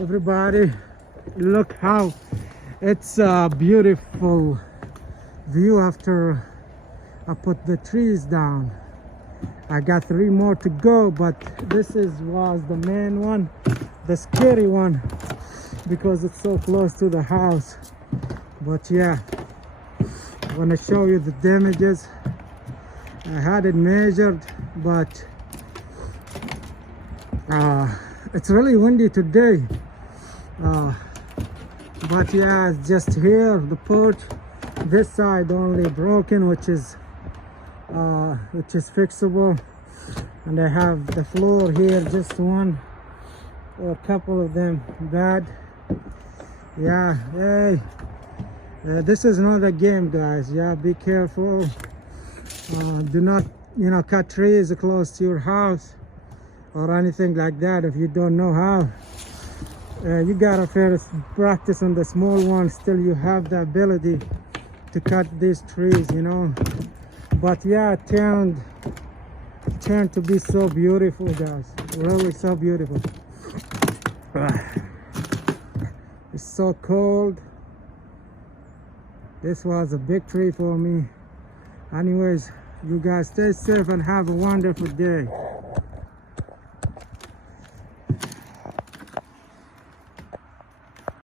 Everybody, look how it's a beautiful view after I put the trees down. I got 3 more to go, but this was the main one, the scary one, because it's so close to the house. But yeah, I want to show you the damages. I had it measured, but it's really windy today. But yeah, it's just here, the porch, this side only broken, which is fixable, and I have the floor here, just one or a couple of them bad. Yeah, hey, this is not a game, guys. Yeah, be careful. Do not, cut trees close to your house or anything like that if you don't know how. You gotta first practice on the small ones till you have the ability to cut these trees, But yeah, it turned to be so beautiful, guys. Really so beautiful. It's so cold. This was a big tree for me. Anyways, you guys stay safe and have a wonderful day.